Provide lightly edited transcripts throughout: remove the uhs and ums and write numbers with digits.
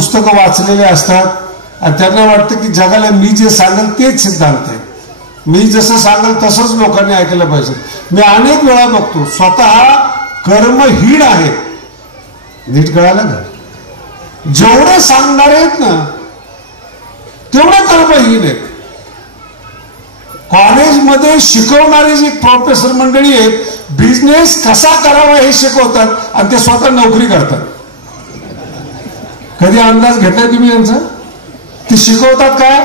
पुस्तकं वाचलेले असतात आणि त्यांना वाटतं की जगाला मी जे सांगेल तेच सिद्धांत आहे, मी जसं सांगेल तसंच लोकांनी ऐकलं पाहिजे. मी अनेक वेळा बघतो स्वतः कर्महीन आहे. नीट कळालं ना, जेवढे सांगणारे आहेत ना तेवढे कर्महीन आहेत. कॉलेजमध्ये शिकवणारी जी प्रोफेसर मंडळी आहेत, बिझनेस कसा करावा हे शिकवतात आणि ते स्वतः नोकरी करतात. कधी अंदाज घेताय तुम्ही यांचा? ते शिकवतात काय?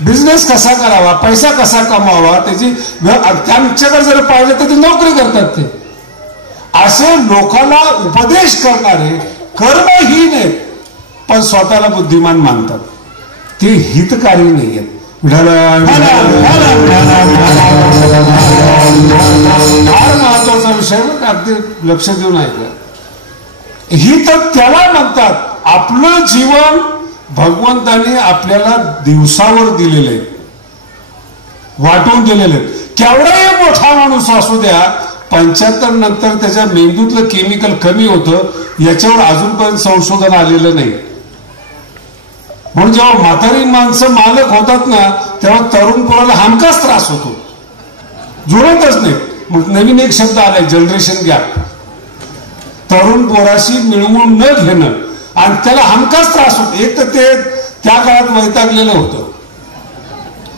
बिझनेस कसा करावा, पैसा कसा कमावा, त्यांच्याकडे जर पाहिलं तर ते नोकरी करतात. ते असे लोकांना उपदेश करणारे कर्महीन आहेत, पण स्वतःला बुद्धिमान मानतात. ते हितकारी नाही आहेत. फार महत्वाचा विषय, अगदी लक्ष देऊन ऐका. हित त्याला म्हणतात, आपलं जीवन भगवंताने आपल्याला दिवसावर दिलेले, वाटून दिलेले. केवढाही मोठा माणूस असू द्या, 75 नंतर त्याच्या मेंदूतलं केमिकल कमी होतं, याच्यावर अजूनपर्यंत संशोधन आलेलं नाही. म्हणून जेव्हा म्हातारी माणसं मालक होतात ना, तेव्हा तरुण पोराला हमखास त्रास होतो, जुळतच नाही. मग नवीन एक शब्द आलाय, जनरेशन गॅप. तरुण पोराशी मिळवून न घेणं आणि त्याला हमखास त्रास होतो. एक तर ते त्या काळात वैतागलेलं होतं.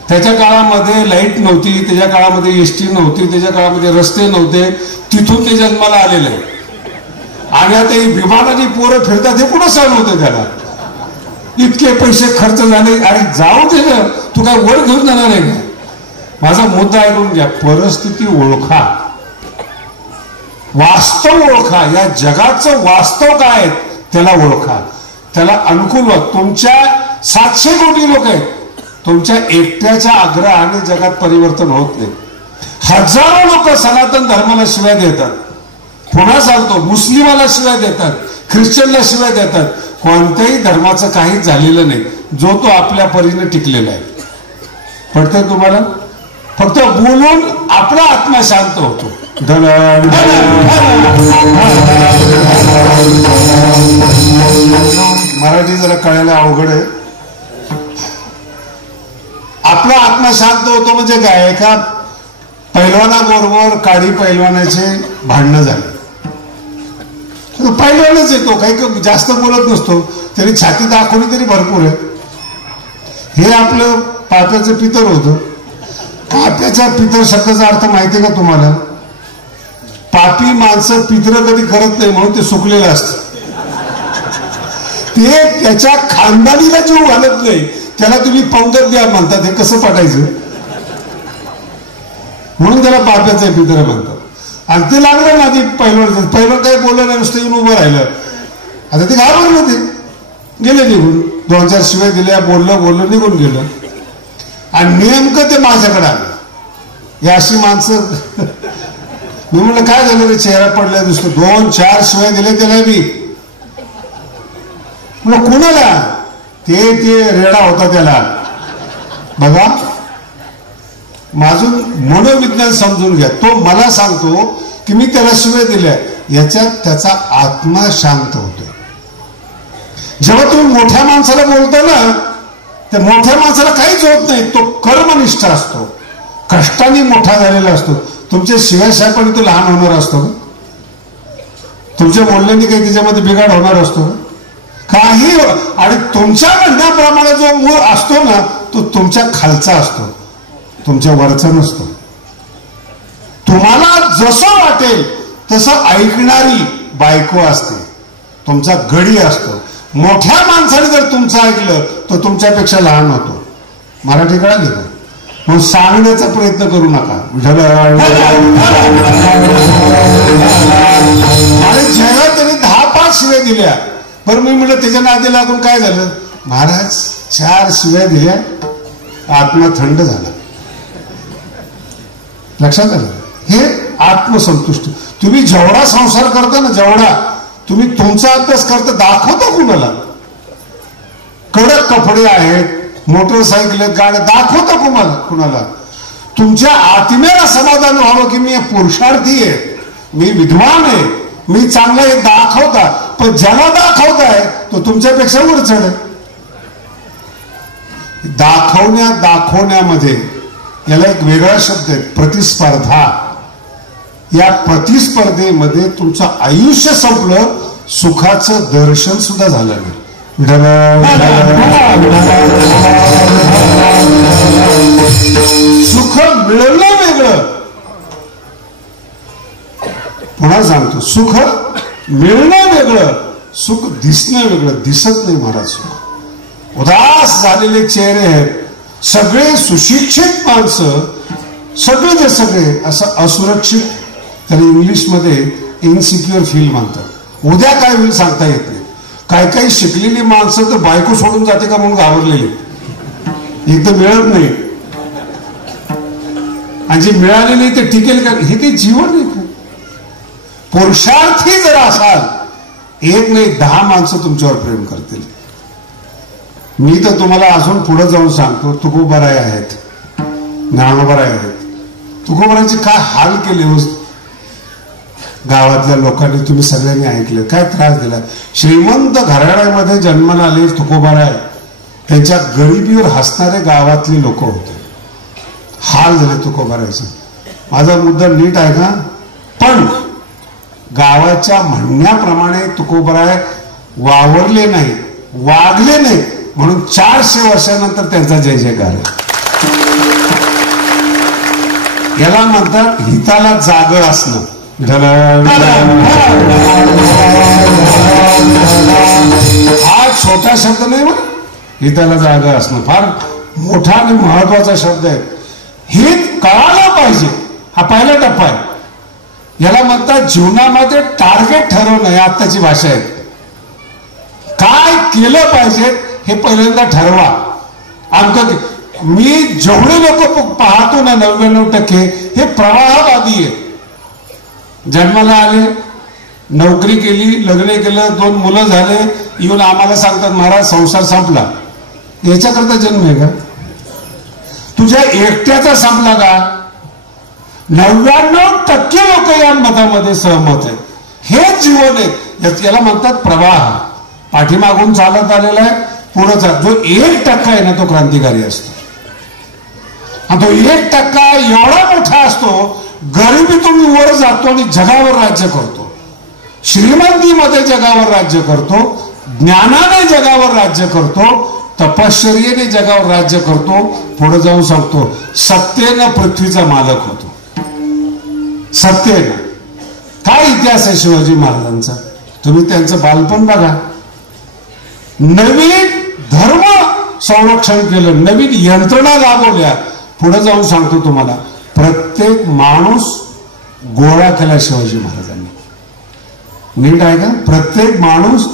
त्याच्या काळामध्ये लाईट नव्हती, त्याच्या काळामध्ये एसटी नव्हती, त्याच्या काळामध्ये रस्ते नव्हते, तिथून ते जन्माला आलेलं आहे. आणि आता ही विमानाची पोरं फिरतात, हे कुठं सहन होतं त्याला? इतके पैसे खर्च झाले. अरे जाऊ दे ना, तू काय वर घेऊन जाणार आहे का? माझा मुद्दा ऐकून घ्या. परिस्थिती ओळखा, वास्तव ओळखा. या जगाचं वास्तव काय आहे त्याला ओळखा, त्याला अनुकूल व्हा. तुमच्या 700 कोटी लोक आहेत, तुमच्या एकट्याच्या आग्रहाने जगात परिवर्तन होत नाही. हजारो लोक सनातन धर्माला शिव्या देतात. पुन्हा सांगतो, मुस्लिमाला शिव्या देतात, ख्रिश्चनला शिव्या देतात. कोणत्याही धर्माचं काहीच झालेलं नाही, जो तो आपल्या परीने टिकलेला आहे. पडतंय तुम्हाला? फक्त बोलून आपला आत्मा शांत होतो. मराठी जरा कळायला अवघड आहे. आपला आत्मा शांत होतो म्हणजे काय? एका पैलवानाबरोबर काडी पैलवानाचे भांडणं झाले. पैलवानच येतो, काही जास्त बोलत नसतो, तरी छाती दाखवली तरी भरपूर आहे. हे आपलं पाप्याचं पितर होतं. पाप्याच्या पितर शब्दाचा अर्थ माहितीये का तुम्हाला? पापी माणसं पितर कधी करत नाही, म्हणून ते सुकलेलं असतं. ते त्याच्या खानदानीला जीव घालत नाही, त्याला तुम्ही पंगत द्या म्हणतात. हे कसं पाठायचं? म्हणून त्याला पाप्याचं पितर म्हणतात. आणि ते लागलं ना, ती पैलवान काही बोललं नाही, नुसतं येऊन उभं राहिलं. आता ते घाबरलं, ते गेले निघून. 2-4 शिवाय दिल्या, बोललं निघून गेलं. आणि नेमकं ते माझ्याकडे आलं. ही अशी माणसं. मी म्हणलं काय झालं रे, चेहरा पडला दिसतो. 2-4 शिवाय दिले त्याला मी. म्हणलं कुणाला? ते रेडा होता त्याला. बघा, माझं मनोविज्ञान समजून घ्या. तो मला सांगतो की मी त्याला शिव्या दिल्या, याच्यात त्याचा आत्मा शांत होतो. जेव्हा तुम्ही मोठ्या माणसाला बोलता ना, त्या मोठ्या माणसाला काहीच होत नाही. तो कर्मनिष्ठ असतो, कष्टाने मोठा झालेला असतो. तुमच्या शिव्याशापणे तो लहान होणार असतो का? तुमच्या बोलण्याने काही त्याच्यामध्ये बिघाड होणार असतो का? काही. आणि तुमच्या म्हणण्याप्रमाणे जो मूळ असतो ना, तो तुमच्या खालचा असतो, तुमच्या वरचा नसतो. तुम्हाला जसं वाटेल तसं ऐकणारी बायको असते, तुमचा गडी असतो. मोठ्या माणसाने जर तुमचं ऐकलं तर तुमच्यापेक्षा लहान होतो. मराठी कळाली का? म्हणून सांगण्याचा प्रयत्न करू नका. आणि जेव्हा त्यांनी 10-5 शिव्या दिल्या, बरं मी म्हटलं त्याच्या नादी लागून काय झालं? महाराज 4 शिव्या दिल्या, आत्मा थंड झाला. लक्षात आलं? हे आत्मसंतुष्टी. तुम्ही जेवढा संसार करता ना, जेवढा तुम्ही तुमचा अभ्यास करता, दाखवता कुणाला? कडक कपडे आहेत, मोटरसायकल, गाड्या, दाखवता कुणाला? तुमच्या आत्म्याला समाधान व्हावं की मी पुरुषार्थी आहे, मी विद्वान आहे, मी चांगला आहे, दाखवता. पण ज्याला दाखवताय तो तुमच्यापेक्षा वर चढ आहे. दाखवण्यामध्ये याला एक वेगळा शब्द आहे, प्रतिस्पर्धा. या प्रतिस्पर्धेमध्ये तुमचं आयुष्य संपलं, सुखाचं दर्शन सुद्धा झालं नाही. सुख मिळवलं वेगळं, पुन्हा सांगतो, सुख मिळणं वेगळं, सुख दिसणं वेगळं. दिसत नाही महाराज सुख. उदास झालेले चेहरे आहेत, सगळे सुशिक्षित माणसं, सगळे सगळे असं असुरक्षित, त्याला इंग्लिशमध्ये इनसिक्युअर फील म्हणतात. उद्या काय होईल सांगता येत नाही. काही शिकलेली माणसं तर बायको सोडून जाते का म्हणून घाबरलेली, एक तर मिळत नाही, आणि जे मिळाले नाही ते टिकेल का, हे काही जीवन नाही. पुरुषार्थी जर असाल, एक नाही 10 माणसं तुमच्यावर प्रेम करतील. मी तर तुम्हाला अजून पुढे जाऊन सांगतो, तुकोबाराय आहेत, ज्ञानोबाराय आहेत. तुकोबारांचे काय हाल केले हो गावातल्या लोकांनी, तुम्ही सगळ्यांनी ऐकले, काय त्रास दिला. श्रीमंत घराण्यामध्ये जन्माला आले तुकोबाराय, त्यांच्या गरिबीवर हसणारे गावातले लोक होते. हाल झाले तुकोबारायचे. माझा मुद्दा नीट आहे का? पण गावाच्या म्हणण्याप्रमाणे तुकोबाराय वावरले नाही, वागले नाही, म्हणून 400 वर्षानंतर त्यांचा जय जयकार आहे. याला म्हणतात हिताला जागर असणं. हा छोटा शब्द नाही बरं, हिताला जागर असणं फार मोठा आणि महत्वाचा शब्द आहे. हित कळायला पाहिजे, हा पहिला टप्पा आहे. याला म्हणतात जीवनामध्ये टार्गेट ठरवणं, आत्ताची भाषा आहे. काय केलं पाहिजे हे पहिल्यांदा ठरवा. आमचं मी जेवढे लोक पाहतो ना 99% हे प्रवाहवादी आहे. जन्माला आले, नोकरी केली, लग्न केलं, 2 मुलं झाले, येऊन आम्हाला सांगतात महाराज संसार संपला. याच्याकरता जन्म आहे का? तुझ्या एकट्याचा संपला का? 99% लोक या मतामध्ये सहमत आहेत. हे जीवन आहे, याला म्हणतात प्रवाह. पाठीमागून चालत आलेला आहे, पुढे जो 1% आहे ना तो क्रांतिकारी असतो. आणि तो 1% एवढा मोठा असतो, गरिबीतून वर जातो आणि जगावर राज्य करतो. श्रीमंतीमध्ये जगावर राज्य करतो, ज्ञानाने जगावर राज्य करतो, तपश्चर्येने जगावर राज्य करतो. पुढे जाऊन सांगतो सत्तेनं पृथ्वीचा मालक होतो. सत्तेनं. काय इतिहास आहे शिवाजी महाराजांचा? तुम्ही त्यांचं बालपण बघा. नवीन धर्म संरक्षण केलं, नवीन यंत्रणा राबवल्या. पुढे जाऊन सांगतो तुम्हाला, प्रत्येक माणूस गोळा केला शिवाजी महाराजांनी. नीट आहे का? प्रत्येक माणूस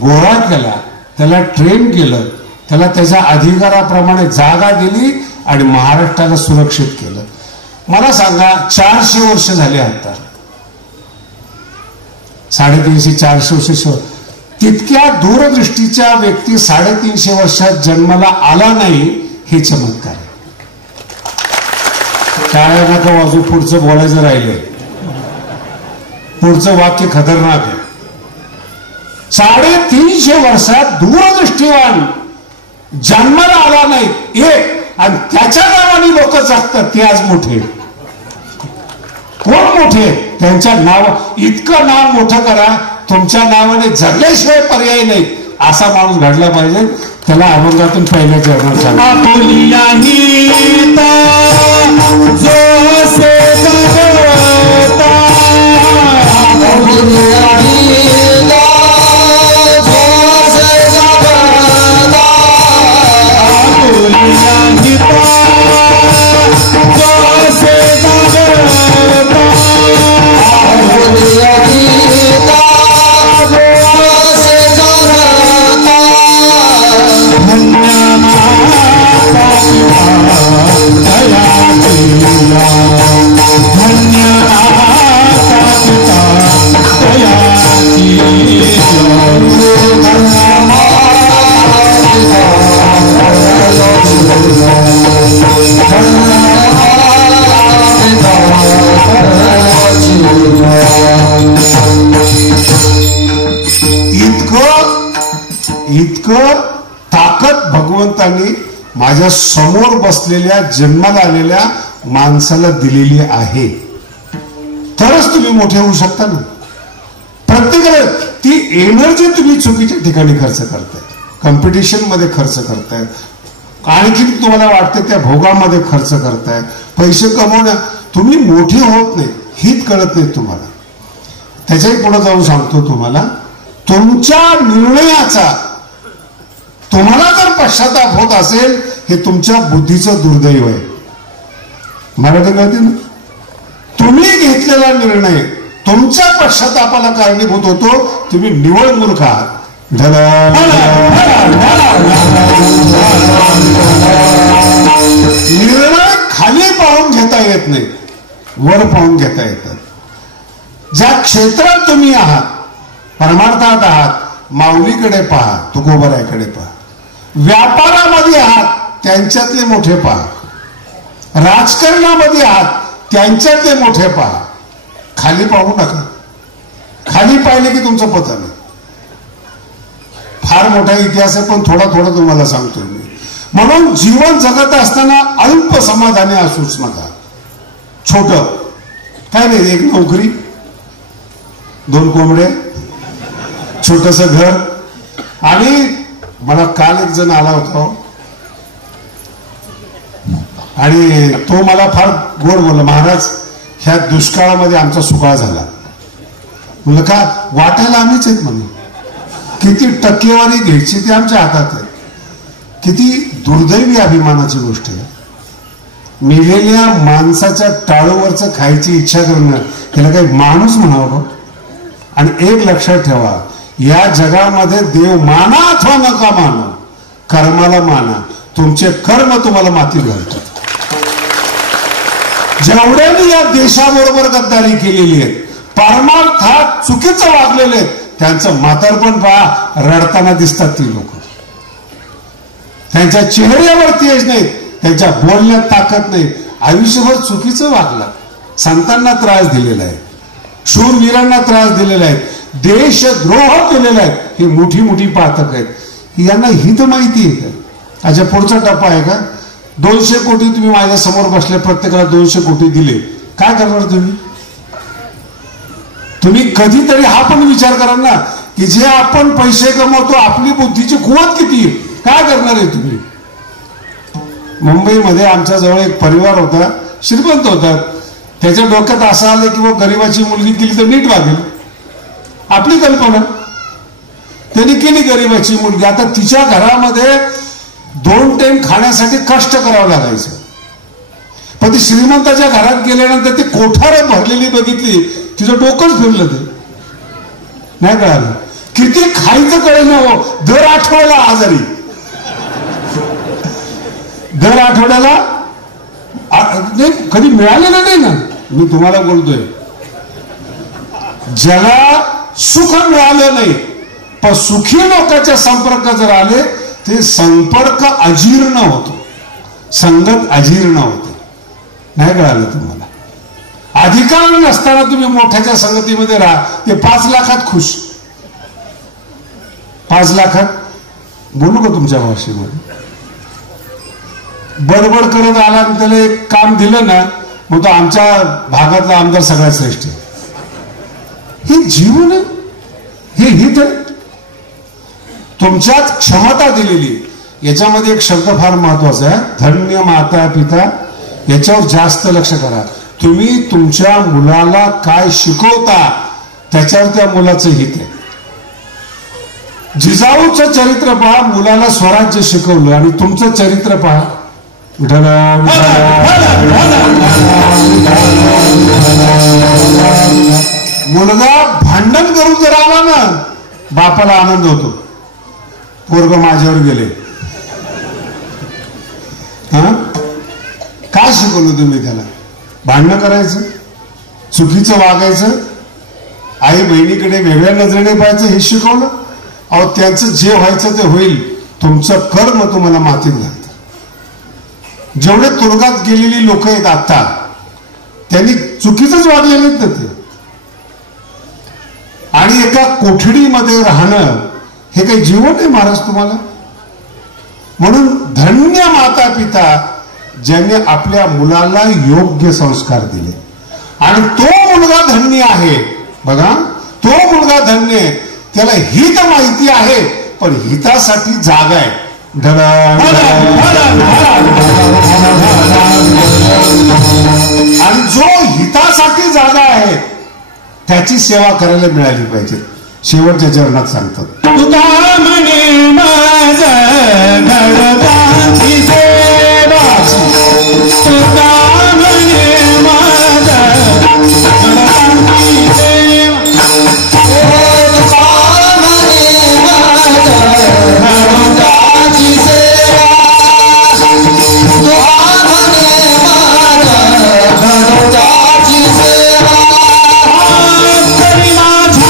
गोळा केला, त्याला ट्रेन केलं, त्याला त्याच्या अधिकाराप्रमाणे जागा दिली आणि महाराष्ट्राला सुरक्षित केलं. मला सांगा 400 वर्ष झाले आता, 350-400 वर्ष. तितक्या दूरदृष्टीच्या व्यक्ती 350 वर्षात जन्माला आला नाही, हे चमत्कार आहे. काय नका वाजू, पुढचं बोलायचं राहिले, पुढचं वाक्य खतरनाक आहे. 350 वर्षात दूरदृष्टीवान जन्माला आला नाही एक, आणि त्याच्या नावाने लोक जगतात, ते आज मोठे. कोण मोठे? त्यांच्या नाव, इतकं नाव मोठं करा, तुमच्या नावाने जगल्याशिवाय पर्याय नाही, असा माणूस घडला पाहिजे. त्याला अभंगातून पहिल्या चरणात सांगा. इतकं ताकद भगवंतांनी माझ्या समोर बसलेल्या जन्माला आलेल्या माणसाला दिलेली आहे, तरच तुम्ही मोठे होऊ शकता ना. प्रत्येकाला ती एनर्जी तुम्ही चुकीच्या ठिकाणी खर्च करताय, कॉम्पिटिशन मध्ये खर्च करताय, आणखी तुम्हाला वाटते त्या भोगामध्ये खर्च करताय, पैसे कमवण्या. तुम्ही मोठे होत नाही, हित कळत नाही तुम्हाला. त्याच्याही पुढे जाऊन सांगतो तुम्हाला, तुमच्या निर्णयाचा तुम्हाला जर पश्चाताप होत असेल, हे तुमच्या बुद्धीचं दुर्दैव आहे. मराठी कळते ना. तुम्ही घेतलेला निर्णय तुमच्या पश्चातापाला कारणीभूत होतो. तुम्ही निवड मूर्ख आहात. निर्णय खाली पाहून घेता येत नाही, वर पाहून घेता येतात. ज्या क्षेत्रात तुम्ही आहात, परमार्थात आहात, माऊलीकडे पहा, तुकोबरायकडे पहा. व्यापारामध्ये आहात, त्यांच्यातले मोठे पहा. राजकारणामध्ये आहात, त्यांच्यातले मोठे पहा. खाली पाहू नका. खाली पाहिले की तुमचं पतन आहे. फार मोठा इतिहास आहे, पण थोडा थोडा तुम्हाला सांगतोय मी. म्हणून जीवन जगत असताना अल्प समाधानी असूच नका. छोट काय नाही, एक नोकरी, 2 कोंबडे, छोटस घर. आणि मला काल एक जण आला होता आणि तो मला फार गोड बोलला, महाराज ह्या दुष्काळामध्ये आमचा सुकाळ झाला. म्हणलं का? वाटायला आम्हीच आहेत म्हणे. किती टक्केवारी घ्यायची ती आमच्या हातात आहे. किती दुर्दैवी अभिमानाची गोष्ट आहे. मेलेल्या माणसाच्या टाळूवरचं खायची इच्छा करणं, त्याला काही माणूस म्हणावं. आणि एक लक्षात ठेवा, या जगामध्ये देव माना अथवा नका माना, कर्माला माना. तुमचे कर्म तुम्हाला मातीत घालतात. जेवढ्यांनी या देशाबरोबर गद्दारी केलेली आहे, परमार्थात चुकीचं वागलेले आहेत, त्यांचं म्हातारपण पहा, रडताना दिसतात ती लोक. त्यांच्या चेहऱ्यावर तेज नाही, त्यांच्या बोलण्यात ताकद नाही. आयुष्यभर चुकीचं वागलं, संतांना त्रास दिलेला आहे, शूरवीरांना त्रास दिलेला आहे, देशद्रोह केलेला आहे. ही मोठी मोठी पातक आहेत. यांना हित माहिती आहे का? अच्छा, पुढचा टप्पा आहे का? 200 कोटी तुम्ही माझ्या समोर बसले, प्रत्येकाला 200 कोटी दिले, काय करणार तुम्ही? तुम्ही कधीतरी हा पण विचार करा ना, की जे आपण पैसे कमवतो, आपली बुद्धीची कुवत किती, काय करणार आहे तुम्ही? मुंबईमध्ये आमच्या जवळ एक परिवार होता, श्रीमंत होता. त्याच्या डोक्यात असं आलं की गरीबाची मुलगी केली तर नीट वागेल. आपली कल्पना. त्यांनी केली गरीबाची मुलगी. आता तिच्या घरामध्ये 2 टाइम खाण्यासाठी कष्ट करावं लागायचं. पण ती श्रीमंताच्या घरात गेल्यानंतर ती कोठारं भरलेली बघितली, तिचं डोकंच फिरलं. ते नाही कळालं. किती खायचं कळेल ना हो. दर आठवड्याला आजारी, दर आठवड्याला कधी मिळालेलं नाही ना. मी तुम्हाला बोलतोय, ज्याला सुख मिळालं नाही, पण सुखी लोकांच्या संपर्क जर आले, ते संपर्क अजीर्ण होतो, संगत अजीर्ण होते. नाही कळालं तुम्हाला? अधिकार नसताना तुम्ही मोठ्याच्या संगतीमध्ये राहा. ते 5 लाखात खुश. 5 लाखात बोलू का तुमच्या भाषेमध्ये? बडबड करत आला आणि त्याला एक काम दिलं ना, मग तो आमच्या भागातला आमदार सगळ्यात श्रेष्ठ आहे. हे जीवन आहे, हे हित आहे. तुमच्यात क्षमता दिलेली. याच्यामध्ये एक शब्द फार महत्वाचा आहे, धन्य माता पिता. याच्यावर जास्त लक्ष करा. तुम्ही तुमच्या मुलाला काय शिकवता, त्याच्यावर त्या मुलाचं हित आहे. जिजाऊचं चरित्र पहा, मुलाला स्वराज्य शिकवलं. आणि तुमचं चरित्र पहा, मुलगा भांडण करून जर आला ना, बापाला आनंद होतो, पोरग माझ्यावर गेले. काय शिकवलं तुम्ही त्याला? भांडणं करायचं, चुकीचं वागायचं, आई बहिणीकडे वेगळ्या नजरेने पाहायचं, हे शिकवलं. अहो, त्यांचं जे व्हायचं ते होईल. तुमचं कर्म तुम्हाला मातीत घालतं. जेवढे तुरुंगात गेलेली लोक आहेत आता, त्यांनी चुकीचंच वागलेले आहेत ना ते. आणि एका कोठडीमध्ये राहणं हे काही जीवन आहे महाराज तुम्हाला? म्हणून धन्य माता पिता ज्यांनी आपल्या मुलाला योग्य संस्कार दिले. आणि तो मुलगा धन्य आहे. बघा, तो मुलगा धन्य आहे, त्याला हित माहिती आहे, पण हितासाठी जागा आहे. आणि जो हितासाठी जागा आहे त्याची सेवा करायला मिळाली पाहिजे. शेवटच्या चरणात सांगतात, तुका म्हणे माझा घडताची सेवा, तुका म्हणे माझा घडताची सेवा, तुका म्हणे माझा घडताची सेवा, तुका म्हणे माझा घडताची सेवा. तरी माझा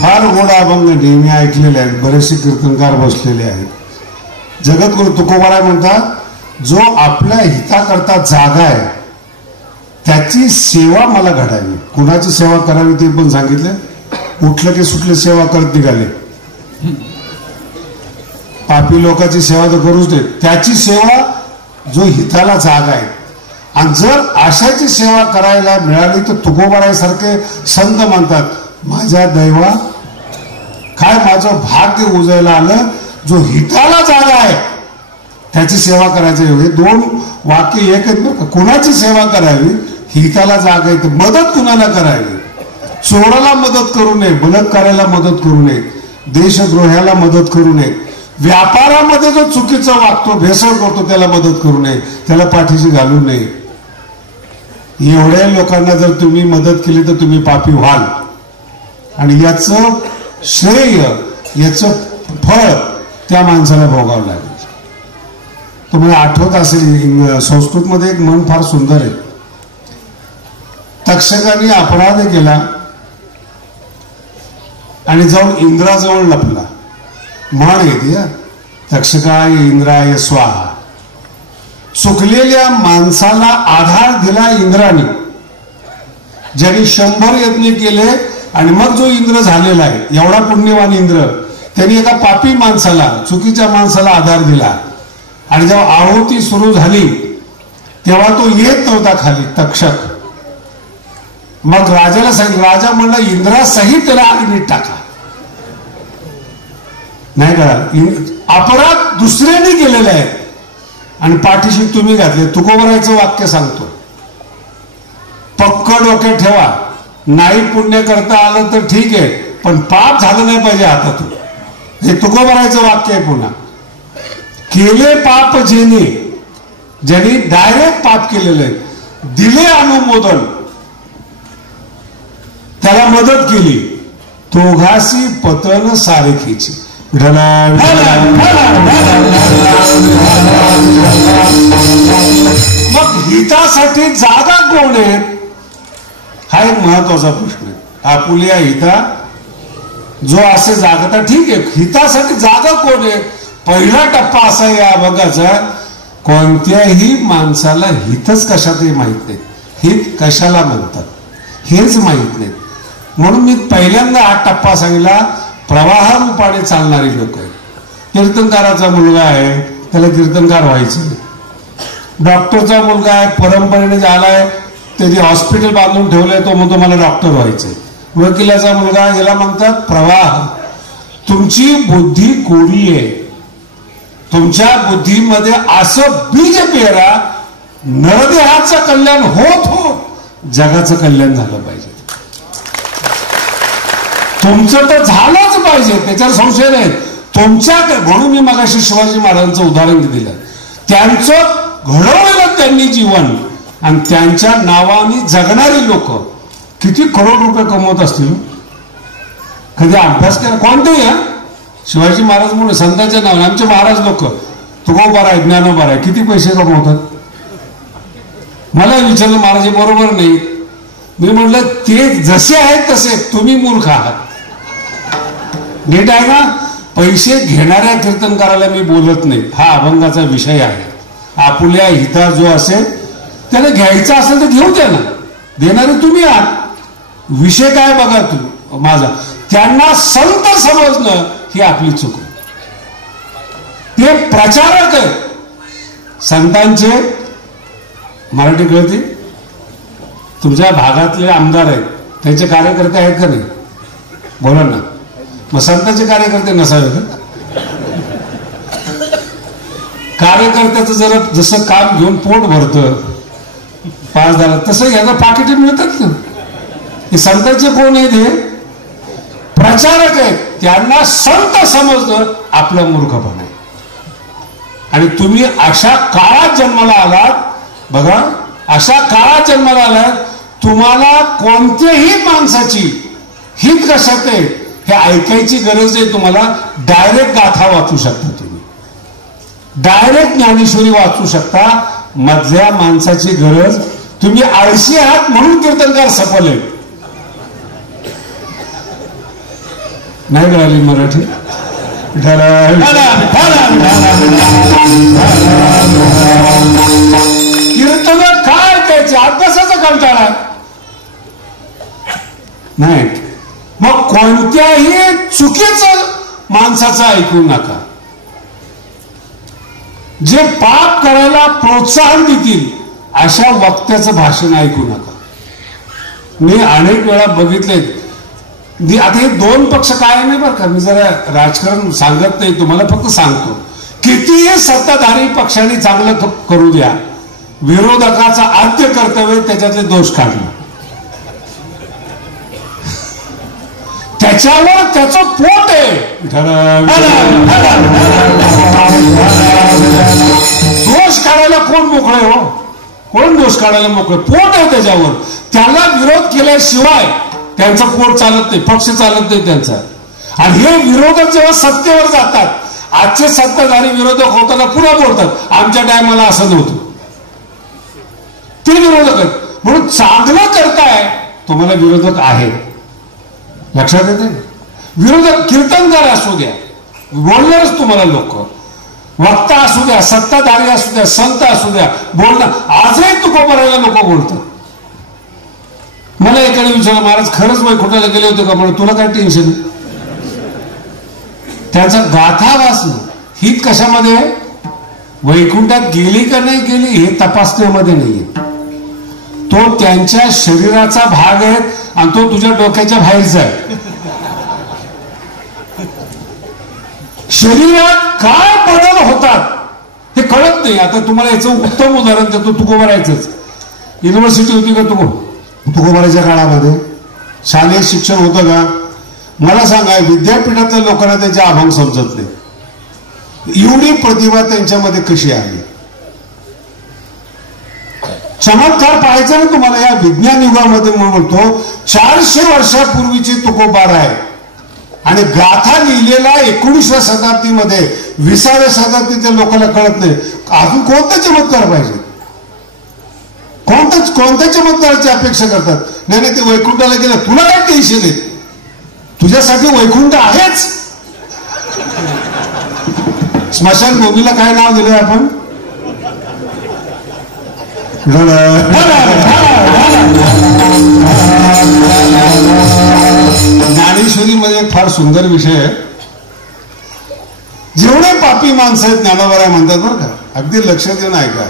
फार गोड अभंग नेहमी ऐकलेले आहेत. बरेचसे कीर्तनकार बसलेले आहेत. जगद्गुरु तुकोबाराय म्हणतात, जो आपल्या हिताकरता जागा आहे त्याची सेवा मला घडावी. कुणाची सेवा करावी ते पण सांगितले. उठलं की सुटले सेवा करत निघाले. पापी लोकांची सेवा तर करूच दे, त्याची सेवा जो हिताला जागा आहे. आणि जर अशाची सेवा करायला मिळाली तर तुकोबाराय सारखे संत म्हणतात, माझ्या दैवा काय माझं भाग्य उजायला आलं, जो हिताला जागा आहे त्याची सेवा करायचं. हे दोन वाक्य एक आहेत बरं का. कुणाची सेवा करावी? हिताला जागा आहे तर मदत कुणाला करावी? चोराला मदत करू नये, बलात्काराला मदत करू नये, देशद्रोह्याला मदत करू नये, व्यापारामध्ये जो चुकीचा वागतो, भेसळ करतो त्याला मदत करू नये, त्याला पाठीशी घालू नये. एवढ्या लोकांना जर तुम्ही मदत केली तर तुम्ही पापी व्हाल. आणि याचं श्रेय, याचं फळ त्या माणसाला भोगावं लागेल. तुम्हाला आठवत असेल, संस्कृतमध्ये एक म्हण फार सुंदर आहे. तक्षकाने अपराध केला आणि जाऊन इंद्राजवळ लपला. म्हण येते, तक्षकाय इंद्राय स्वाहा. चुकलेल्या माणसाला आधार दिला इंद्राने, ज्यांनी 100 यत्न केले आणि मग जो इंद्र झालेला आहे, एवढा पुण्यवान इंद्र, त्यांनी एका पापी माणसाला, चुकीच्या माणसाला आधार दिला. आणि जेव्हा आहुती सुरू झाली तेव्हा तो येत नव्हता खाली, तक्षक. मग राजाला सांगितलं, राजा म्हणला इंद्रासहित त्याला अग्नीत टाका. नाही का, अपराध दुसऱ्यांनी केलेले आहेत आणि पाठीशी तुम्ही घातले. तुकोबारायचं वाक्य सांगतो, पक्क डोक्यात ठेवा, नाही पुण्य करता आलं तर ठीक आहे, पण पाप झालं नाही पाहिजे हातातून. हे तुकोबारायचं वाक्य आहे. पुन्हा केले पाप ज्यांनी डायरेक्ट पाप केलेले, दिले अनुमोदन, त्याला मदत केली, तोघासी पतन सारखीची. मग हितासाठी जागा कोण आहे? हा एक महत्वाचा प्रश्न आहे. आपुल्या हिता जो असे जागता, ठीक आहे, हितासाठी जागा कोण आहे? पहिला टप्पा असा या अभंगाचा, कोणत्याही माणसाला हितच कशातही माहित नाही. हित कशाला म्हणतात हेच माहित नाही. म्हणून मी पहिल्यांदा हा टप्पा सांगितला. प्रवाह रूपाने चालणारी लोक आहेत. कीर्तनकाराचा मुलगा आहे, त्याला कीर्तनकार व्हायचं. डॉक्टरचा मुलगा आहे, परंपरेने झालाय, त्याची हॉस्पिटल बांधून ठेवलंय, तो म्हणतो मला डॉक्टर व्हायचंय. वकिलाचा मुलगा, याला म्हणतात प्रवाह. तुमची बुद्धी कोरी आहे, तुमच्या बुद्धीमध्ये असं बीज पेरा, नरदेहाचं कल्याण होत होत जगाचं कल्याण झालं पाहिजे. तुमचं तर झालंच पाहिजे, त्याच्यावर संशय नाही. तुमच्या म्हणून मी मगाशी शिवाजी महाराजांचं उदाहरण दिलं. त्यांचं घडवलेलं त्यांनी जीवन आणि त्यांच्या नावाने जगणारी लोक किती करोड रुपये कमवत असतील. कधी अभ्यास केला कोणतेही शिवाजी महाराज म्हणून संतांच्या नावाने आमचे महाराज लोक तुकोबा आहे ज्ञानोबा आहे किती पैसे कमवतात. मला विचारलं महाराज बरोबर नाही. मी म्हटलं ते जसे आहेत तसे तुम्ही मूर्ख आहात. नीट आहे ना. पैसे घेणाऱ्या कीर्तनकाराला मी बोलत नाही. हा अभंगाचा विषय आहे. आपुल्या हिता जो असेल त्याला घ्यायचा असेल तर घेऊ द्या ना. देणारे तुम्ही आहात. विषय काय बघा तू माझा. त्यांना संत समजणं ही आपली चूक. ते प्रचारक आहेत संतांचे. मराठी कळते. तुमच्या भागातले आमदार आहेत त्यांचे कार्यकर्ते आहेत का नाही बोला ना. मग संतांचे कार्यकर्ते नसावे का. कार्यकर्त्याचं जरा जसं काम घेऊन पोट भरतं 5,000 तसं याला पाकिट मिळतात ना. हे संतांचे कोण आहेत. हे प्रचारक आहेत. त्यांना संत समजणं आपलं मूर्खपण आहे. आणि तुम्ही अशा काळात जन्माला आलात. बघा अशा काळात जन्माला आलात. तुम्हाला कोणत्याही माणसाची हित कशात आहे हे ऐकायची गरज आहे. तुम्हाला डायरेक्ट गाथा वाचू शकता. तुम्ही डायरेक्ट ज्ञानेश्वरी वाचू शकता. मधल्या माणसाची गरज. तुम्ही आळशी आहात म्हणून कीर्तनकार सफल आहेत. नाही कळाली मराठी. कीर्तन काय ऐकायचे अभ्यासाचा कंटाळा नाही. मग कोणत्याही चुकीचं माणसाचं ऐकू नका. जे पाप करायला प्रोत्साहन देतील अशा वक्त्याचं भाषण ऐकू नका. मी अनेक वेळा बघितले. आता हे दोन पक्ष काय नाही बरं का. मी जरा राजकारण सांगत नाही तुम्हाला फक्त सांगतो. कितीही सत्ताधारी पक्षाने चांगलं करू द्या विरोधकाचा आद्य कर्तव्य त्याच्यातले दोष काढणं. त्याच्यावर त्याचं पोट आहे. दोष काढायला कोण मोकळे हो. कोण दोष काढायला मोकळे. पोट आहे त्याच्यावर. त्याला विरोध केल्याशिवाय त्यांचं पोट चालत नाही. पक्ष चालत नाही त्यांचा. आणि हे विरोधक जेव्हा सत्तेवर जातात. आजचे सत्ताधारी विरोधक होताना पुन्हा बोलतात आमच्या टायमाला असं नव्हतं. ते विरोधक आहेत म्हणून चांगलं करताय. तुम्हाला विरोधक आहे लक्षात येते. विरोधक कीर्तनकार असू द्या बोलणारच तुम्हाला लोक. वक्ता असू द्या सत्ताधारी असू द्या संत असू द्या बोलणार. आजही तुकोबारायला लोक बोलतात. मला एकाने विचारलं महाराज खरंच वैकुंठाला गेले होते का. म्हणून तुला काय टेन्शन. त्यांचा गाथा वाचणं हित कशामध्ये आहे. वैकुंठात गेली का नाही गेली हे तपासण्यामध्ये नाहीये. तो त्यांच्या शरीराचा भाग आहे आणि तो तुझ्या डोक्याच्या बाहेरचा आहे. शरीरात काय बदल होतात हे कळत नाही. आता तुम्हाला याचं उत्तम उदाहरण देतो. तुकोबारायचंच युनिव्हर्सिटी होती का तुकोबाराच्या काळामध्ये शालेय शिक्षण होतं का. मला सांगा विद्यापीठातल्या लोकांना त्यांचे अभंग समजत नाही. एवढी प्रतिभा त्यांच्यामध्ये कशी आली. चमत्कार पाहायचा ना तुम्हाला या विज्ञान युगामध्ये. म्हणतो 400 वर्षापूर्वीची तुकोबार आहे आणि गाथा लिहिलेला 19व्या शताब्दीमध्ये 20व्या शताब्दीच्या लोकांना कळत नाही. अजून कोणता चमत्कार पाहिजे. कोणत्या चमत्काराची अपेक्षा करतात. नाही नाही ते वैकुंठाला गेलं तुला काय टेन्शन आहे. तुझ्यासाठी वैकुंठ आहेच. स्मशानभूमीला काय नाव दिलंय आपण. ज्ञानेश्वरीमध्ये एक फार सुंदर विषय आहे. जेवढे पापी माणसं आहेत ज्ञानोबा म्हणतात बरं का. अगदी लक्ष देऊन ऐका.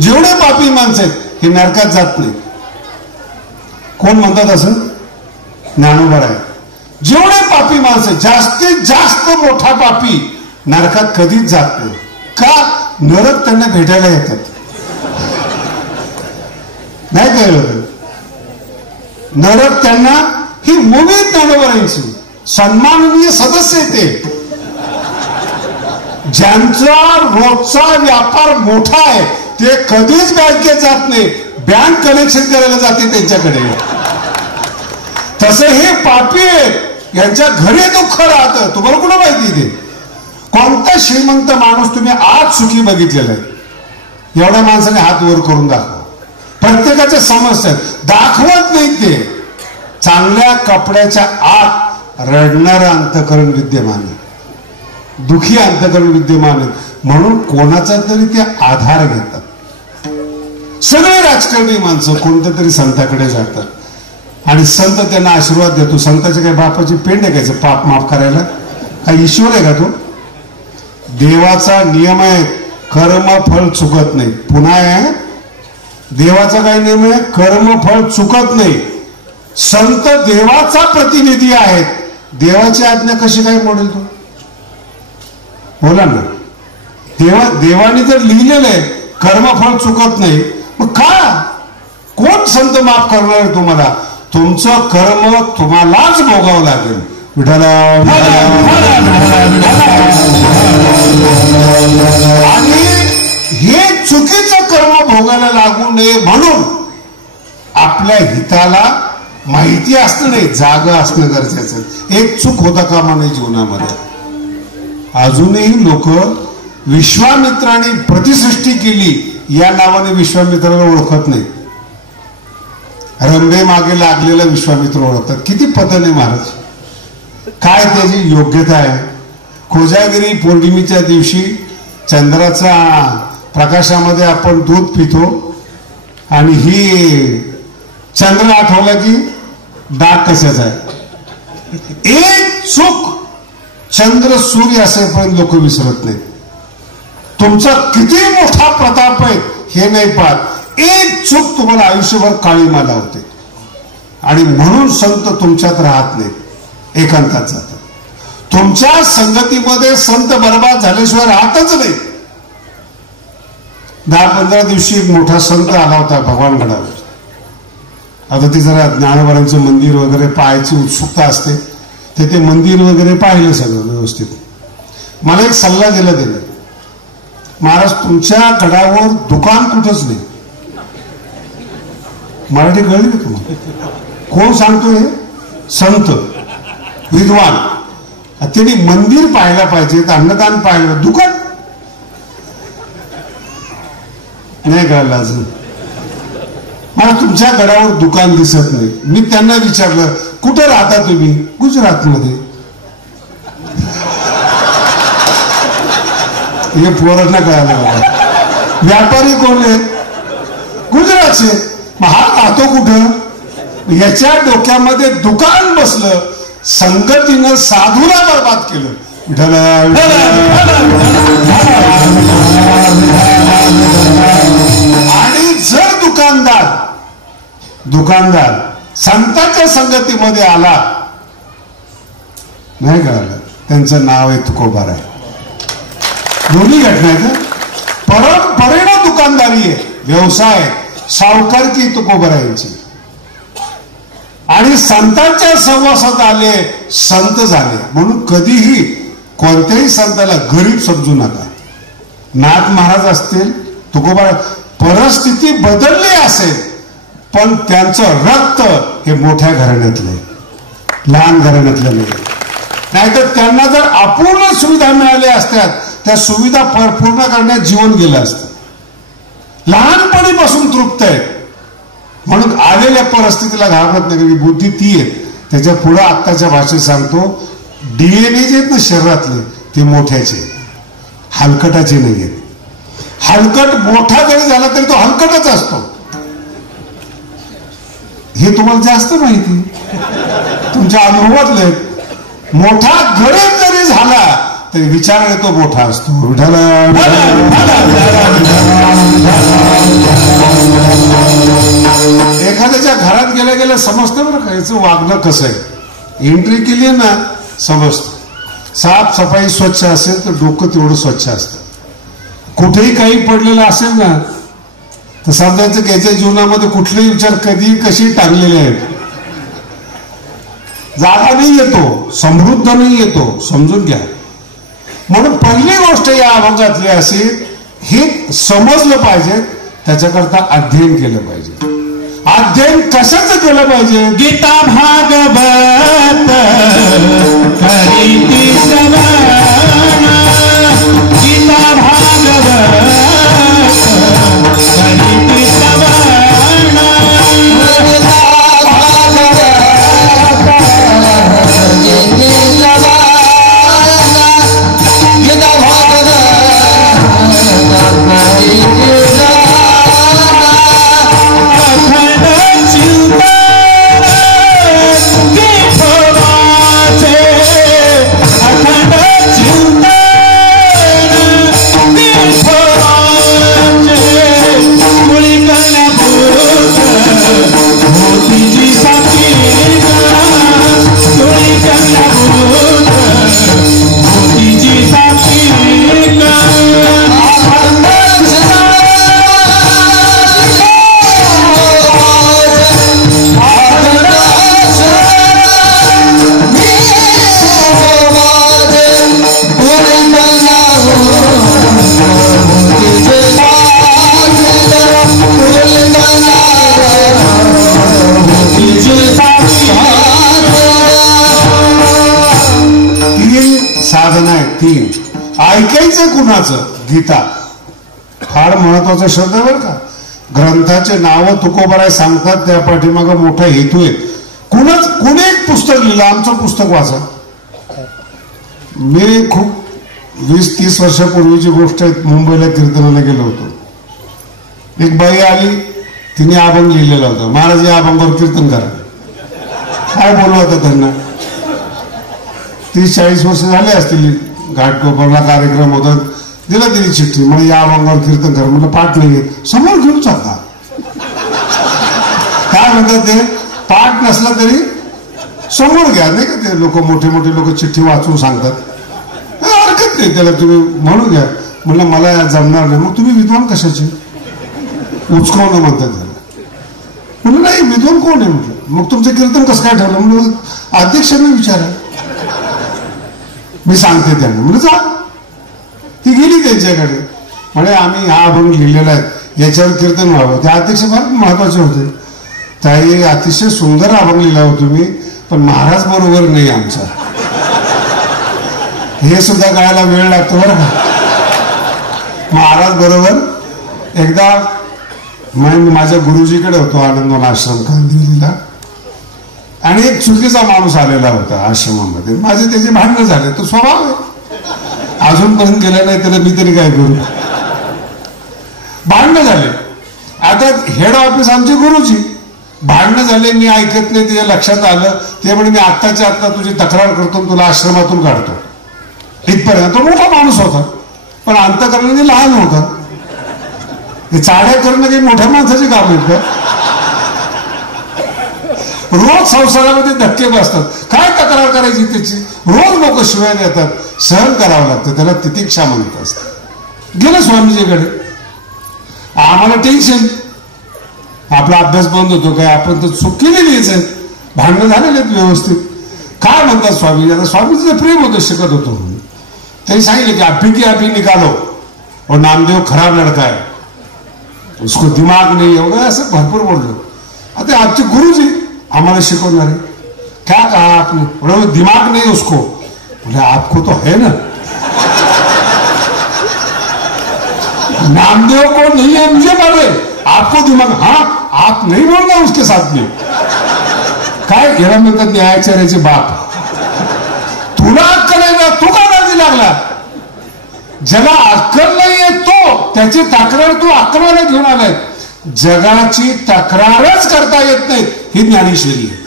जेवढे पापी माणसं आहेत हे नरकात जात नाही. कोण म्हणतात असं. ज्ञानोबा आहे. जेवढे पापी माणसं जास्तीत जास्त मोठा पापी नरकात कधीच जात नाही. का नरक त्यांना भेटायला येतात. नाही कळलं. नरक त्यांना ही मूवी ज्ञानोबारांची सन्माननीय सदस्य येते. ज्यांचा रोजचा व्यापार मोठा आहे ते कधीच बँकेत जात नाही, बँक कनेक्शन करायला जाते त्यांच्याकडे. तसं हे पापी आहेत, यांच्या घरी दुःख राहतं. तुम्हाला कुठं माहिती ते? कोणता श्रीमंत माणूस तुम्ही आज सुखी बघितलेला आहे? एवढ्या माणसाने हात वर करून दाखवा. प्रत्येकाच्या समस्या दाखवत नाहीत ते. चांगल्या कपड्याच्या आत रडणारं अंतःकरण विद्यमान आहे, दुखी अंतःकरण विद्यमान आहे. म्हणून कोणाचा तरी ते आधार घेतात. सगळे राजकारणी माणसं कोणत्या तरी संताकडे जातात आणि संत त्यांना आशीर्वाद देतो. संताच्या काही बापाची पेंड आहे का पाप माफ करायला? काही ईश्वर आहे का तो? देवाचा नियम आहे, कर्म फळ चुकत नाही. पुन्हा आहे, देवाचा काय नियम आहे? कर्म फळ चुकत नाही. संत देवाचा प्रतिनिधी आहेत, देवाची आज्ञा कशी काय मोडेल तो? बोला ना. देवाने जर लिहिलेलं आहे कर्मफळ चुकत नाही, मग का कोण संत माफ करणार आहे तुम्हाला? तुमचं कर्म तुम्हालाच भोगावं लागेल. आणि हे चुकीचं कर्म भोगायला लागू नये म्हणून आपल्या हिताला माहिती असणं नाही, जागा असणं गरजेचं. एक चूक होता कामा नये जीवनामध्ये. अजूनही लोक विश्वामित्राने प्रतिसृष्टी केली या नावाने विश्वामित्राला ओळखत नाही. रंभे मागे लागलेला विश्वामित्र ओळखतात. किती पतन आहे महाराज, काय त्याची योग्यता आहे. कोजागिरी पौर्णिमेच्या दिवशी चंद्राचा प्रकाशामध्ये आपण दूध पितो आणि ही चंद्र आठवला की डाग कशाचा आहे. एक चूक चंद्र सूर्य असेपर्यंत लोक विसरत नाहीत. तुमचा किती मोठा प्रताप आहे हे नाही पाहत. एक चूक तुम्हाला आयुष्यभर काळीमा लावते आणि म्हणून संत तुमच्यात राहत नाहीत, एकांतात जातात. तुमच्या संगतीमध्ये संत बर्बाद झाल्याशिवाय राहतच नाही. 10-15 दिवशी एक मोठा संत आला होता भगवानगडावर. आता ते जरा ज्ञानोबारांचं मंदिर वगैरे पाहायची उत्सुकता असते, ते मंदिर वगैरे पाहिलं सगळं व्यवस्थित. मला एक सल्ला दिला त्याने, महाराज तुमच्या गडावर दुकान कुठंच नाही. मराठी कळली का तुम्हाला? कोण सांगतो हे? संत विद्वान. त्यांनी मंदिर पाहायला पाहिजे, अन्नदान पाहायला, दुकान नाही कळलं अजून. मला तुमच्या गडावर दुकान दिसत नाही. मी त्यांना विचारलं कुठं राहता तुम्ही? गुजरातमध्ये. हे पोरांना कळालं बाबा. व्यापारी कोणले? गुजरातचे. मग हा राहतो कुठं? याच्या डोक्यामध्ये दुकान बसलं. संगतीनं साधूला बर्बाद केलं. आणि जर दुकानदार संतांच्या संगतीमध्ये आला, नाही कळालं, त्यांचं नाव आहे तुकोबार आहे. दोन्ही घटना आहेत. परंपरेनं दुकानदारी आहे, व्यवसाय, सावकारकी तुकोबारायांची. आणि संतांच्या सहवासात आले, संत झाले. म्हणून कधीही कोणत्याही संताला गरीब समजू नका. नाथ महाराज असतील, तुकोबा, परिस्थिती बदलली असेल पण त्यांचं रक्त हे मोठ्या घराण्यातलं, लहान घराण्यातलं नाही. नाहीतर त्यांना जर अपूर्ण सुविधा मिळाल्या असत्यात, त्या सुविधा पूर्ण करण्यात जीवन गेलं असतं. लहानपणीपासून तृप्त आहे म्हणून आलेल्या परिस्थितीला घाबरत नाही. बुद्धी ती आहे. त्याच्या पुढे आत्ताच्या भाषेत सांगतो, डीएनए जे आहेत ना शरीरातले, ते मोठ्याचे, हलकटाचे नाही आहेत. हलकट मोठा जरी झाला तरी तो हलकटच असतो. हे तुम्हाला जास्त माहिती तुमच्या अनुभवातले. मोठा गरीब जरी झाला तरी विचार येतो मोठा असतो. एखाद्याच्या घरात गेल्या गेल्या समजतं बरं का याचं वागणं कसं आहे. एंट्री केली ना समजतं. साफसफाई स्वच्छ असेल तर डोकं तेवढं स्वच्छ असतं. कुठेही काही पडलेलं असेल ना तर समजायचं की याच्या जीवनामध्ये कुठलेही विचार कधी कशी टांगलेले आहेत. जागा नाही येतो, समृद्ध नाही येतो, समजून घ्या. म्हणून पहिली गोष्ट या अभंगातली अशी हे समजलं पाहिजे, त्याच्याकरता अध्ययन केलं पाहिजे. अध्ययन कशाचं केलं पाहिजे? गीता भागवत करीती श्रवण, गीता भागवत करीती श्रवण, गीता भागवत करीती श्रवण, गीता भागवत करीती श्रवण. साधन आहे तीन. ऐकायचं कुणाचं? गीता फार महत्वाचा शब्द आहे बरं का. ग्रंथाचे नावं तुकोबाराय सांगतात, त्या पाठीमागं मोठा हेतू आहे. कोणी एक पुस्तक लिहिलं, आमचं पुस्तक वाचा. मी खूप 20-30 वर्षापूर्वीची गोष्ट आहे, मुंबईला कीर्तनाला गेलो होतो. एक बाई आली, तिने अभंग लिहिलेला होता, महाराज या अभंगावर कीर्तन करा. काय बोलू होतं त्यांना, 30-40 वर्ष झाले असतील. घाटकोपरला कार्यक्रम होता, दिला तिने चिठ्ठी, म्हणजे या अभंगावर कीर्तन करा. म्हणलं पाठ नाही येत. समोर घेऊन चालता. काय म्हणतात ते, पाठ नसला तरी समोर घ्या, नाही का. ते लोक मोठे मोठे लोक चिठ्ठी वाचून सांगतात, हरकत नाही त्याला, तुम्ही म्हणून घ्या. म्हणलं मला जमणार नाही. मग तुम्ही विद्वान कशाचे? उचकवणं म्हणतात त्याला. म्हणलं नाही, विद्वान कोण आहे म्हटलं. मग तुमचं कीर्तन कसं काय ठरलं? म्हणलं अध्यक्षांना विचारा, मी सांगते त्यांना. म्हणजे जा. ती गेली त्यांच्याकडे, म्हणजे आम्ही हा अभंग लिहिलेला आहे, याच्यावर कीर्तन व्हावं. ते अध्यक्ष फार महत्वाचे होते. ताई अतिशय सुंदर अभंग लिहिला हो तुम्ही, पण महाराज बरोबर नाही आमचा. हे सुद्धा कळायला वेळ लागतो बरं का. महाराज बरोबर एकदा माझ्या गुरुजीकडे होतो आनंदवन आश्रम कांदिवलीला, आणि एक चुकीचा माणूस आलेला होता आश्रमामध्ये. माझे त्याचे भांडणं झाले. तो स्वभाव आहे, अजूनपर्यंत गेला नाही त्याला मी तरी काय करू. भांडणं झाले. आता हेड ऑफिस आमचे गुरुजी. भांडणं झाले, मी ऐकत नाही, त्याच्या लक्षात आलं. ते म्हणे मी आत्ताच्या आत्ता तुझी तक्रार करतो, तुला आश्रमातून काढतो. इथपर्यंत तो मोठा माणूस होता, पण अंतःकरणाने लहान होता. हे चाड्या करणं काही मोठ्या माणसाचे काम आहेत का? रोज संसारामध्ये धक्के बसतात. काय तक्रार करायची त्याची? रोज लोक शिवाय देतात, सहन करावं लागतं, त्याला तितिक्षा म्हणत असतात. गेलं स्वामीजीकडे. आम्हाला टेन्शन, आपला अभ्यास बंद होतो काय, आपण तर चूक केलेली आहे, भांडणं झालेले आहेत व्यवस्थित. काय म्हणतात स्वामी? आता स्वामीजीचं प्रेम होतं, शिकत होतो म्हणून. त्यांनी सांगितलं की अभी की अभी निकालो, और नामदेव खराब लड़का है, उसको दिमाग नहीं. एवढं असं भरपूर बोललो. आता आमचे गुरुजी हमारे शिकवणारे, क्या कहा आपने? बोले दिमाग नहीं उसको. बोले आपको तो है ना. नामदेव को नहीं है मुझे बोले, आपको दिमाग. हाँ आप नहीं बोलना उसके साथ में. काय गेला म्हणतात न्यायाचार्याचे बाप. तुला अक्कल आहे ना, तू का नादी लागला? ज्याला अक्कल नाहीये तो, त्याची तक्रार तू अक्कलाला घेऊन आलाय. जगाची तक्रारच करता येत नाही, ही ज्ञानेश्वरी आहे.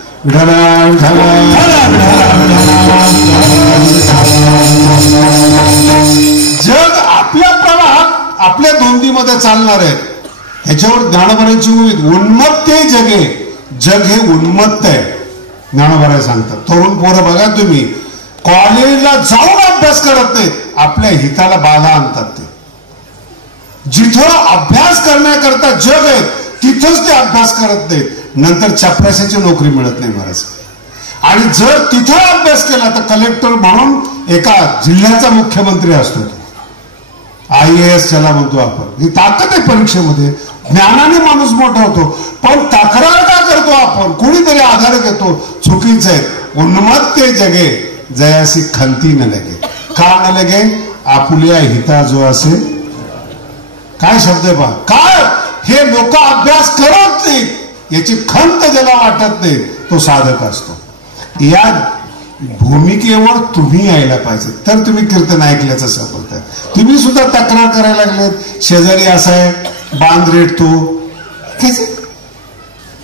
जग आपल्या प्रवाहात, आपल्या धोंदीमध्ये चालणार आहे. ह्याच्यावर ज्ञानोबारांची उन्मत्त जगे. जग हे उन्मत्त आहे, ज्ञानोबाराय सांगतात. तरुण पोरं बघा तुम्ही, कॉलेजला जाऊन अभ्यास करत नाहीत, आपल्या हिताला बाधा आणतात. ते जिथं अभ्यास करण्याकरता जग आहे तिथंच ते अभ्यास करत नाहीत. नंतर चपराशाची नोकरी मिळत नाही महाराज. आणि जर तिथं अभ्यास केला तर कलेक्टर म्हणून एका जिल्ह्याचा मुख्यमंत्री असतो, IAS ज्याला म्हणतो आपण. ही ताकद आहे परीक्षेमध्ये. ज्ञानाने माणूस मोठा होतो. पण तक्रार का करतो आपण? कोणीतरी आधार घेतो. चुकीचं आहे. उन्मत्ते जगे जयासी खंती न लगे. का न लगे? आपुल्या हिता जो असे. काय शब्द आहे पहा. काय हे लोक अभ्यास करत नाहीत, याची खंत ज्याला वाटत नाही तो साधक असतो. या भूमिकेवर तुम्ही यायला पाहिजे, तर तुम्ही कीर्तन ऐकल्याचं समजताय. तुम्ही सुद्धा तक्रार करायला लागलेत, शेजारी असा आहे, बांध रेटतो.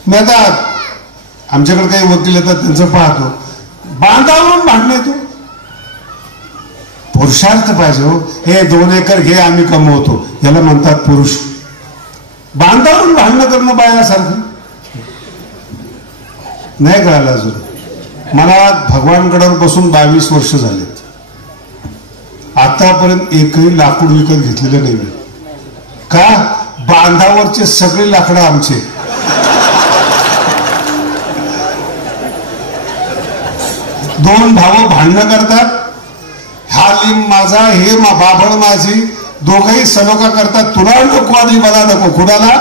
मी आता आमच्याकडे काही वकील येतात त्यांचं पाहतो, बांधावरून भांडणे तू. पुरुषार्थ पाहिजे हो. हे 2 एकर घे आम्ही कमवतो, याला म्हणतात पुरुष. बांधावरून भांडणं करणं बायासारखं नाही कळालं अजून. मला भगवानगडावर बसून 22 वर्ष झालेत. आतापर्यंत एकही लाकूड विकत घेतलेलं नाही मी. का? बांधावरचे सगळे लाकडं आमचे. दोन भाऊ भांडणं करतात, हा लिंब माझा, हे बाभळ माझी. दोघही सलोखा करतात, तुला नको आधी मला नको. कुणाला?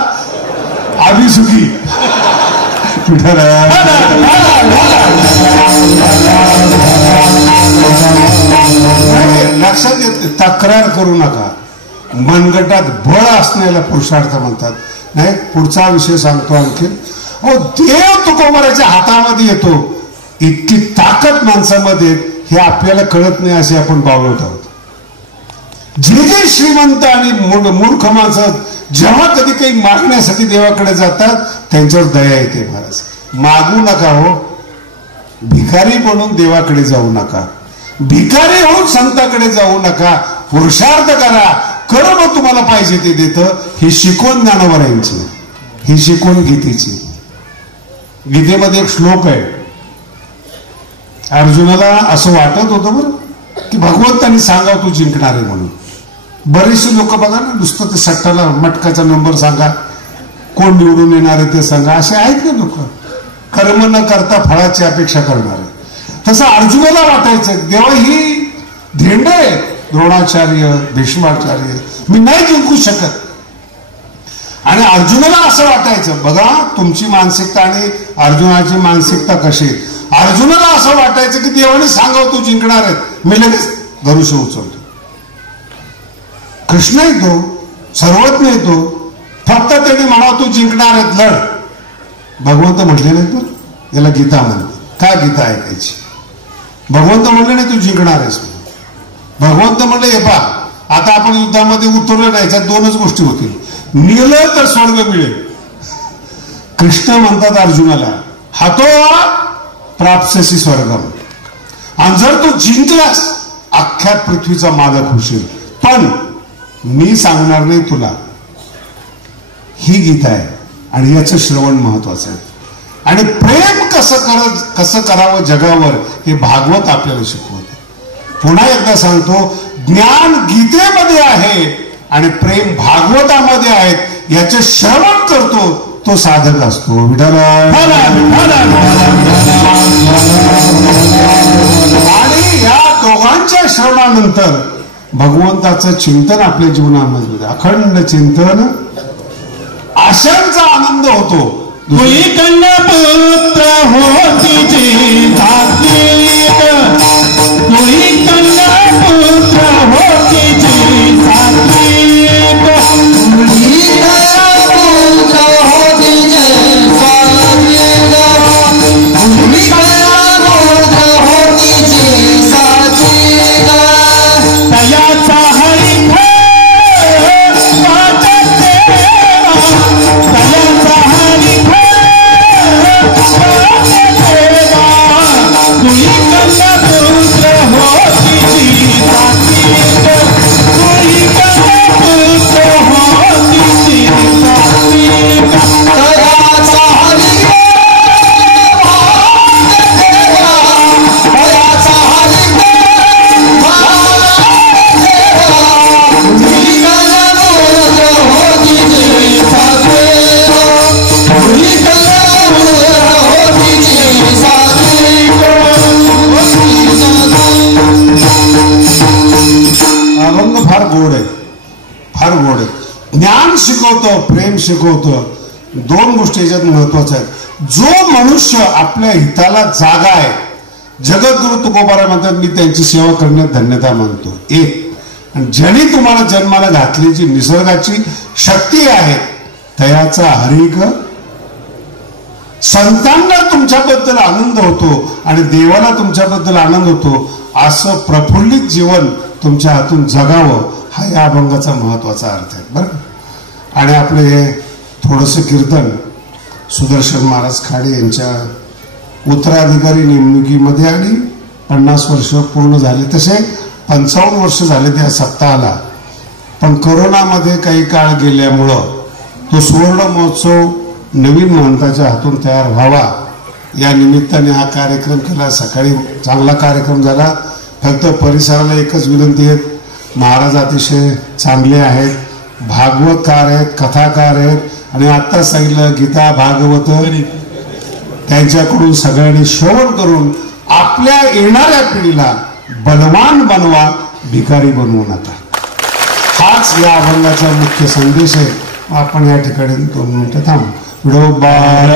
आम्ही सुखी. लक्षात येत. तक्रार करू नका. मनगटात बळ असण्याला पुरुषार्थ म्हणतात. नाही, पुढचा विषय सांगतो आणखी. देव तुकोबराच्या हातामध्ये येतो. इतकी ताकद माणसामध्ये हे आपल्याला कळत नाही, असे आपण बावळत आहोत. जे श्रीमंत आणि मूर्ख माणसं जेव्हा कधी काही मागण्यासाठी देवाकडे जातात, त्यांच्यावर दया येते. महाराज, मागू नका हो. भिकारी बनून देवाकडे जाऊ नका. भिकारी होऊन संताकडे जाऊ नका. पुरुषार्थ करा. कर्म तुम्हाला पाहिजे ते देतं. ही शिकवण ज्ञानोबरांची, ही शिकवण गीतेची. गीतेमध्ये एक श्लोक आहे. अर्जुनाला असं वाटत होतं बरं की भगवंतांनी सांगावं तू जिंकणार आहे म्हणून. बरेचसे लोक बघा ना, नुसतं ते सट्टाला मटकाचा नंबर सांगा, कोण निवडून येणार आहे ते सांगा, असे आहेत ना लोक. कर्म न करता फळाची अपेक्षा करणारे. तसं अर्जुनाला वाटायचं देवा ही धेंड आहे. द्रोणाचार्य, भीष्माचार्य, मी नाही जिंकू शकत. आणि अर्जुनाला असं वाटायचं. बघा तुमची मानसिकता आणि अर्जुनाची मानसिकता कशी. अर्जुनाला असं वाटायचं की देवाने सांगावं तू जिंकणार आहे, मी लगेच धनुष्य उचलतो. कृष्ण येतो, सर्वज्ञ येतो, फक्त त्यांनी म्हणावं तू जिंकणार आहेत, लढ. भगवंत म्हटले नाही तर याला गीता म्हणते. काय गीता ऐकायची? भगवंत म्हणले नाही तू जिंकणार आहेस. भगवंत म्हणले हे पहा, आता आपण युद्धामध्ये उतरलो नाही, त्यात 2च गोष्टी होतील. निलं तर स्वर्ग मिळेल. कृष्ण म्हणतात अर्जुनाला, हातो प्राप्स्यसी स्वर्गम. आणि जर तू जिंकलास अख्ख्या पृथ्वीचा मालक होशील. पण मी सांगणार नाही तुला. ही गीता आहे आणि याचं श्रवण महत्वाचं आहे. आणि प्रेम कसं करावं जगावर हे भागवत आपल्याला शिकवत. पुन्हा एकदा सांगतो, ज्ञान गीतेमध्ये आहे आणि प्रेम भागवतामध्ये आहेत. याचे श्रवण करतो तो साधक असतो. विठ्ठल. आणि या दोघांच्या श्रवणानंतर भगवंताचं चिंतन आपल्या जीवनामध्ये, अखंड चिंतन, आशांचा आनंद होतो. तुई कन्या पुत्र होती जी सात्विक, तुई कन्या पुत्र होती जी सात्विक, तुई कन्या पुत्र होती जी सात्विक, तुई कन्या पुत्र होती जी सात्विक. तयाचा हरिठ वाटत देवा, तयाचा हरिठ तुई कन्या शिकवतं. दोन गोष्टी याच्यात महत्वाच्या आहेत. जो मनुष्य आपल्या हिताला जागा आहे, जगद्गुरु तुकोबाराय म्हणतात मी त्यांची सेवा करण्यात धन्यता मानतो. एक, आणि ज्यांनी तुम्हाला जन्माला घातली जी निसर्गाची शक्ती आहे तयाचा हरिक. संतांना तुमच्याबद्दल आनंद होतो आणि देवाला तुमच्याबद्दल आनंद होतो. असं प्रफुल्लित जीवन तुमच्या हातून जगावं हा या अभंगाचा महत्वाचा अर्थ आहे बरं. आणि आपले हे थोडंसं कीर्तन सुदर्शन महाराज खाडे यांच्या उत्तराधिकारी नेमणुकीमध्ये आणि 50 वर्ष पूर्ण झाले, तसे 55 वर्ष झाले त्या सप्ताहाला. पण कोरोनामध्ये काही काळ गेल्यामुळं तो सुवर्ण महोत्सव नवीन महंताच्या हातून तयार व्हावा या निमित्ताने हा कार्यक्रम केला. सकाळी चांगला कार्यक्रम झाला. फक्त परिसराला एकच विनंती आहे, महाराज अतिशय चांगले आहेत, भागवतकार आहेत, कथाकार आहेत आणि आत्ता सांगितलं गीता भागवत त्यांच्याकडून सगळ्यांनी श्रवण करून आपल्या येणाऱ्या पिढीला बलवान बनवा, भिकारी बनवू नका. हाच या अभंगाचा मुख्य संदेश आहे. आपण या ठिकाणी 2 मिनिटं थांबू. विठोबार